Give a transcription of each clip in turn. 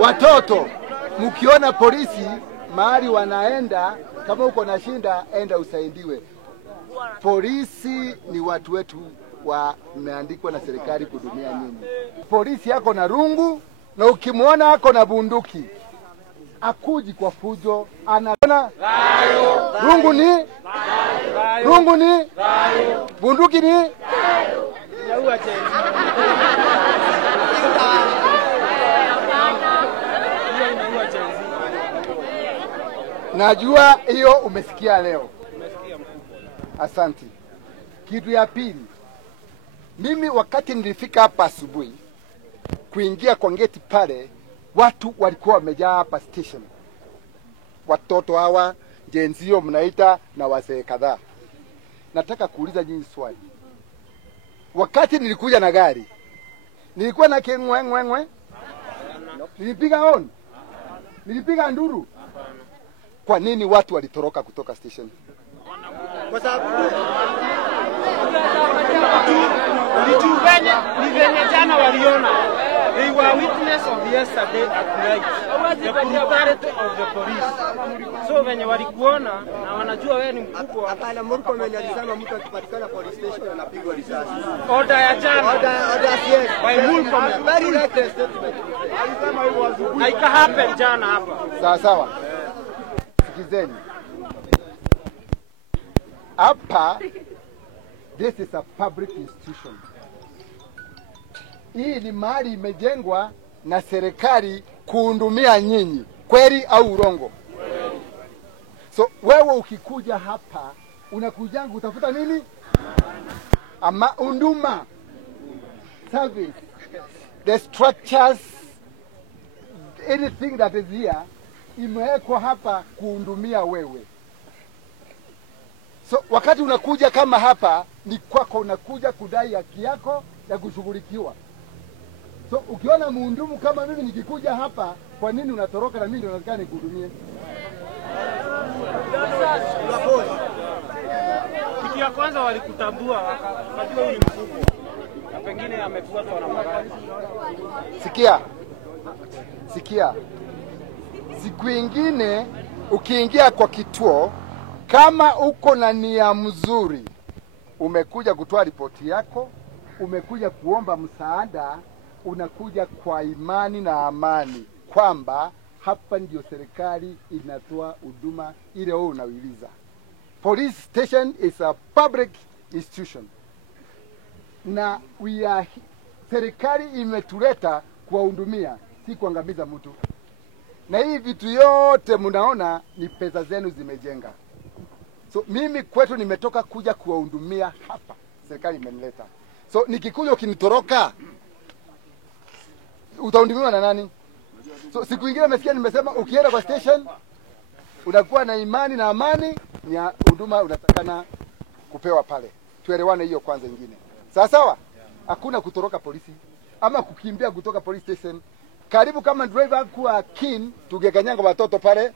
Watoto, mkiona polisi mahali wanaenda, kama uko na shinda, enda usaidiwe. Polisi ni watu wetu wameandikwa na serikali kudumia nyinyi. Polisi yako na rungu, na ukimwona ako na bunduki, akuji kwa fujo, anaona rungu ni rungu ni bunduki ni najua hiyo umesikia leo. Asante. Kitu ya pili, mimi wakati nilifika hapa asubuhi kuingia kwa geti pale, watu walikuwa wamejaa hapa station. Watoto hawa jenzio mnaita na wazee kadhaa. Nataka kuuliza nyinyi swali. Wakati nilikuja na gari, nilikuwa na kengwe. Nilipiga on. Nilipiga nduru. Kwa nini watu walitoroka kutoka station? Kwa sababu ni venye jana waliona. They were witness of yesterday at night. The brutality of the police. So venye walikuona na wanajua wewe ni mkubwa. Hapana, Murkomen alisema mtu akipatikana police station anapigwa risasi. Order ya jana. Order yes. By Murkomen. Very reckless statement. Alisema hivyo asubuhi. Haika happen jana hapa. Sawa. Sikizeni. Hapa, this is a public institution. Hii ni mahali imejengwa na serikali kuhudumia nyinyi. Kweli au urongo? So wewe ukikuja hapa, unakujanga utafuta nini? Ama huduma. Service. The structures, anything that is here, imewekwa hapa kuhudumia wewe. So wakati unakuja kama hapa, ni kwako unakuja kudai haki yako ya kushughulikiwa. So ukiona muundumu kama mimi nikikuja hapa, kwa nini unatoroka na mimi ndio nataka nikuhudumie? Kitu ya kwanza walikutambua, wakajua huyu ni mkubwa. Na pengine amefuatwa na magari. Sikia. Siku ingine ukiingia kwa kituo, kama uko na nia mzuri, umekuja kutoa ripoti yako, umekuja kuomba msaada, unakuja kwa imani na amani kwamba hapa ndio serikali inatoa huduma ile wewe unauliza. Police station is a public institution. Na serikali imetuleta kuwahudumia, si kuangamiza mtu. Na hii vitu yote mnaona ni pesa zenu zimejenga. So mimi kwetu nimetoka kuja kuwahudumia hapa. Serikali imenileta. So nikikuja ukinitoroka, utahudumiwa na nani? So siku nyingine nimesikia nimesema ukienda kwa station unakuwa na imani na amani, ni huduma unatakana kupewa pale. Tuelewane hiyo kwanza nyingine. Sawa? Hakuna kutoroka polisi ama kukimbia kutoka police station. Karibu kama driver kuwa keen, tungekanyanga watoto pale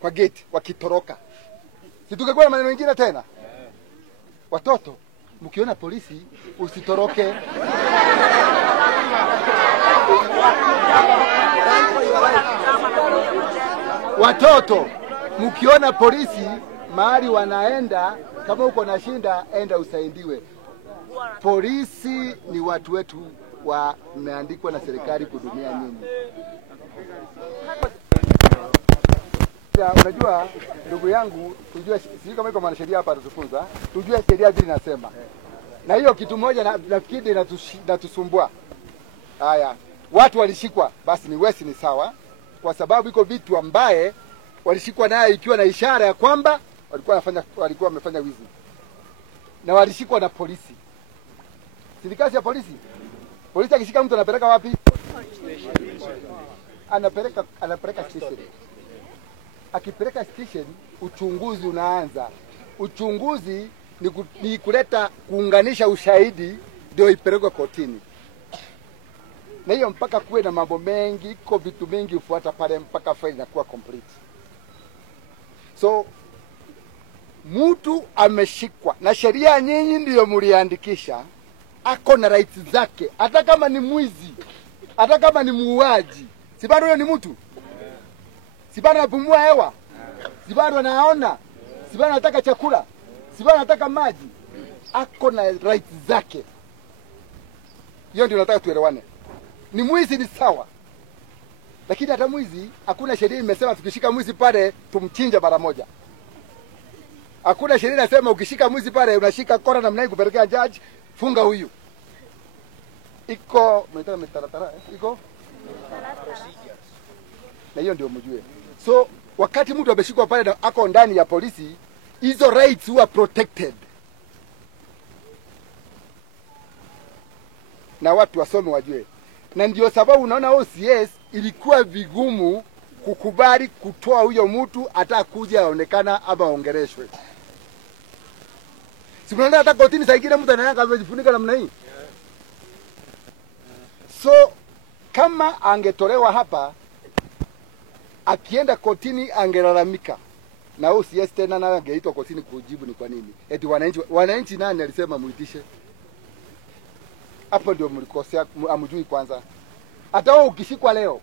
kwa gate wakitoroka. Si tungekuwa na maneno mengine tena? Watoto, mkiona polisi usitoroke. Watoto, mkiona polisi mahali wanaenda, kama uko na shinda, enda usaidiwe. Polisi ni watu wetu wameandikwa na serikali kudumia nyinyi. Unajua ndugu yangu, tujue sisi kama iko mwanasheria hapa tutufunza, tujue sheria vile inasema. Na hiyo kitu moja nafikiri inatusumbua. Haya, watu walishikwa, basi ni wesi ni sawa, kwa sababu iko vitu ambaye walishikwa naye ikiwa na ishara ya kwamba walikuwa wamefanya wizi. Na walishikwa na polisi. Serikali ya polisi. Polisi akishika mtu anapeleka wapi? Anapeleka station. Akipeleka station, uchunguzi unaanza. Uchunguzi ni kuleta kuunganisha ushahidi ndio ipelekwe kotini. Na hiyo mpaka kuwe na mambo mengi, iko vitu mengi ufuata pale mpaka file inakuwa complete. So mtu ameshikwa na sheria nyinyi ndio mliandikisha, ako na rights zake, hata kama ni mwizi, hata kama ni muuaji, Si bado huyo ni mtu? Si bado anapumua hewa? Si bado anaona? Si bado anataka chakula? Si bado anataka maji? Ako na rights zake. Hiyo ndio nataka tuelewane. Ni mwizi ni sawa. Lakini hata mwizi hakuna sheria imesema tukishika mwizi pale tumchinje mara moja. Hakuna sheria inasema ukishika mwizi pale unashika kora namna hii kupelekea judge, funga huyu. Iko mtaratara iko na hiyo ndio mjue. So wakati mtu ameshikwa pale na ako ndani ya polisi, hizo rights huwa protected. Na watu wasome wajue. Na ndio sababu unaona OCS ilikuwa vigumu kukubali kutoa huyo mtu hata kuja aonekana ama aongeleshwe. Si mnaona hata kotini saa ingine mtu anaanza kujifunika namna hii. So kama angetolewa hapa akienda kotini angelalamika. Na OCS tena naye angeitwa kotini kujibu ni kwa nini. Eti wananchi nani alisema muitishe? Hapo ndio mlikosea, amjui kwanza. Hata wewe ukishikwa leo,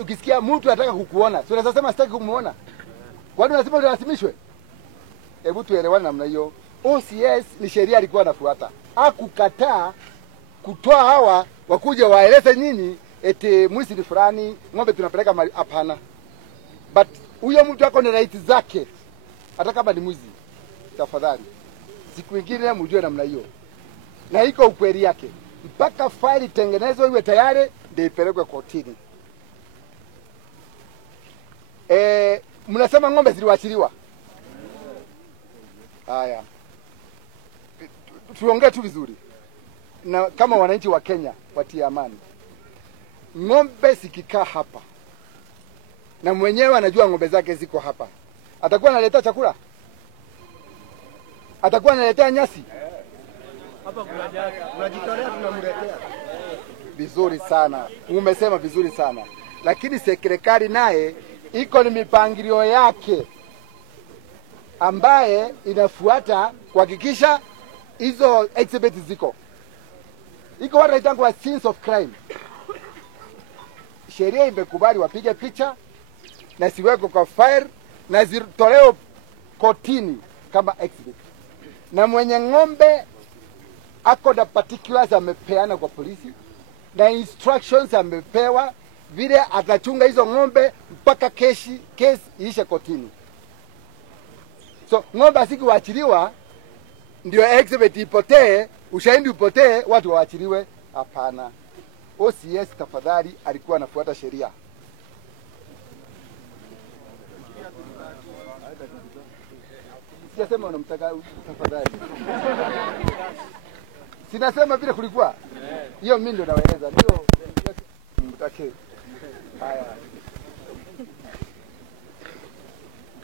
ukisikia mtu anataka kukuona, sio unasema sitaki kumuona. Kwani unasema ulasimishwe? Hebu tuelewane namna hiyo. OCS ni sheria alikuwa anafuata. Hakukataa kutoa hawa wakuja waeleze nyinyi eti mwizi ni fulani, ng'ombe tunapeleka mali, hapana. But huyo mtu ako na rights zake. Hata kama ni mwizi. Tafadhali. Siku nyingine mjue namna hiyo. Na iko ukweli yake. Mpaka faili itengenezwe iwe tayari ndio ipelekwe kotini. Mnasema ng'ombe ziliwachiliwa. Haya. Tuongee tu vizuri. Na kama wananchi wa Kenya watie amani. Ng'ombe sikikaa hapa. Na mwenyewe anajua ng'ombe zake ziko hapa. Atakuwa analeta chakula? Atakuwa analetea nyasi? Hapa kuna jaki. Unajitolea tunamletea. Vizuri sana. Umesema vizuri sana. Lakini serikali naye iko ni mipangilio yake ambaye inafuata kuhakikisha hizo exhibits ziko. Iko watu wanaitangwa scenes of crime. Sheria imekubali wapige picha na siweko kwa file na zitolewe kotini kama exhibit. Na mwenye ng'ombe ako na particulars amepeana kwa polisi na instructions amepewa vile atachunga hizo ng'ombe mpaka case iishe kotini. So ng'ombe asikiwaachiliwa ndio exhibit ipotee, ushahidi upotee, watu waachiliwe? Hapana. OCS tafadhali alikuwa anafuata sheria. Sijasema unamtaka tafadhali. Sinasema vile kulikuwa. Hiyo mimi ndio nawaeleza. Ndio mtake. Haya.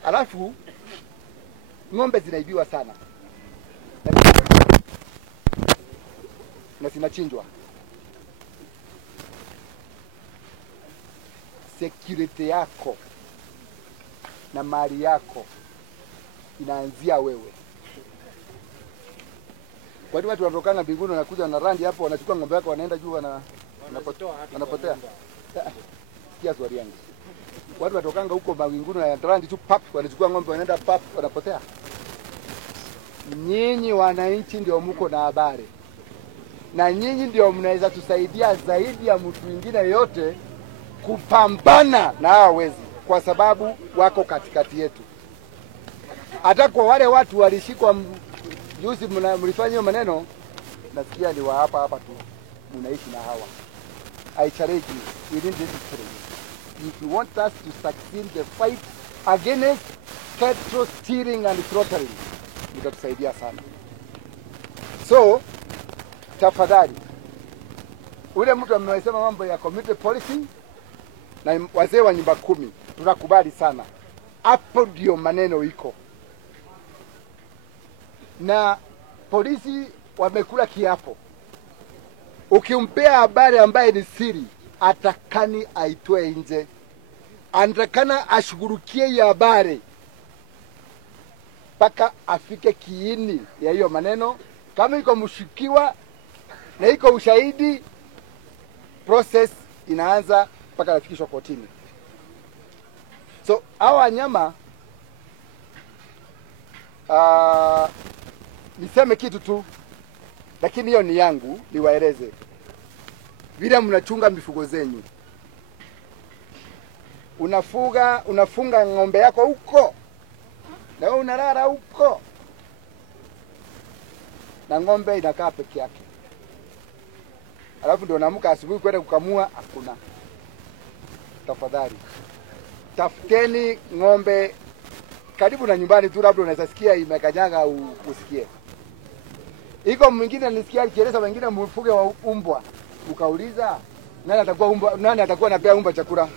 Alafu ng'ombe zinaibiwa sana. Na zinachinjwa. Security yako na mali yako inaanzia wewe. Watu wanatokana mbinguni wanakuja na randi hapo, wanachukua ng'ombe yako wanaenda juu wanapotea. Sikia swali yangu. Watu watokanga huko mawinguni na randi tu pap, wanachukua ng'ombe wanaenda pap, wanapotea. Nyinyi wananchi ndio mko na habari. Na nyinyi ndio mnaweza tusaidia zaidi ya mtu mwingine yote kupambana na hao wezi, kwa sababu wako katikati yetu. Hata kwa wale watu walishikwa juzi mlifanya maneno, nasikia ni wa hapa tu mnaishi na hawa. I challenge you within this history. If you want us to succeed the fight against cattle stealing and slaughtering, mtatusaidia sana. So tafadhali, ule mtu amesema mambo ya community policing na wazee wa nyumba 10, tunakubali sana. Hapo ndio maneno iko. Na polisi wamekula kiapo. Ukimpea habari ambaye ni siri, atakani aitoe nje. Anatakana ashughulikie hiyo habari mpaka afike kiini ya hiyo maneno. Kama iko mshukiwa na iko ushahidi, process inaanza mpaka anafikishwa kotini. So hawa wanyama niseme kitu tu, lakini hiyo ni yangu, niwaeleze vile mnachunga mifugo zenyu. Unafunga ng'ombe yako huko na wewe unalala huko, na ng'ombe inakaa peke yake, alafu ndio unaamka asubuhi kwenda kukamua. Hakuna. Tafadhali tafuteni ng'ombe karibu na nyumbani tu, labda unaweza sikia imekanyaga usikie. Iko mwingine nilisikia akieleza wengine mfuge wa umbwa, ukauliza nani atakuwa anapea umbwa chakula?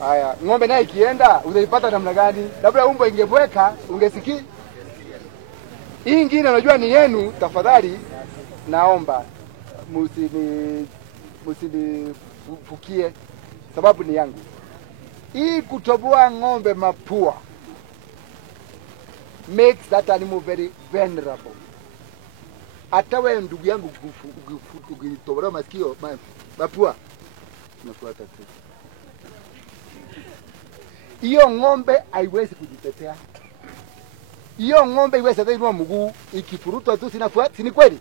Haya, ng'ombe naye ikienda utaipata namna gani? Labda umbwa ingebweka ungesikia. Hii nyingine unajua ni yenu. Tafadhali naomba msinifukie, sababu ni yangu. Hii kutoboa ng'ombe mapua makes that animal very vulnerable. Hata wewe ndugu yangu ukitoboa masikio mapua unafuata tu, hiyo ng'ombe haiwezi kujitetea. Hiyo ng'ombe iweze hata inua mguu ikifurutwa tu sinafuata. Si ni kweli?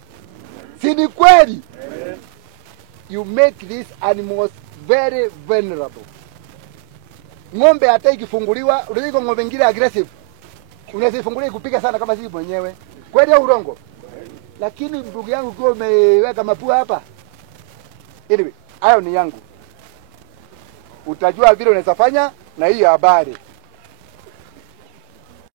Si ni kweli? You make these animals very vulnerable. Ng'ombe hata ikifunguliwa, unajua ng'ombe ngine aggressive, unaweza ifungulia kupiga sana kama sisi mwenyewe. Kweli au urongo? Lakini ndugu yangu kwa umeweka mapua hapa. Anyway, hayo ni yangu. Utajua vile unaweza fanya na hii habari.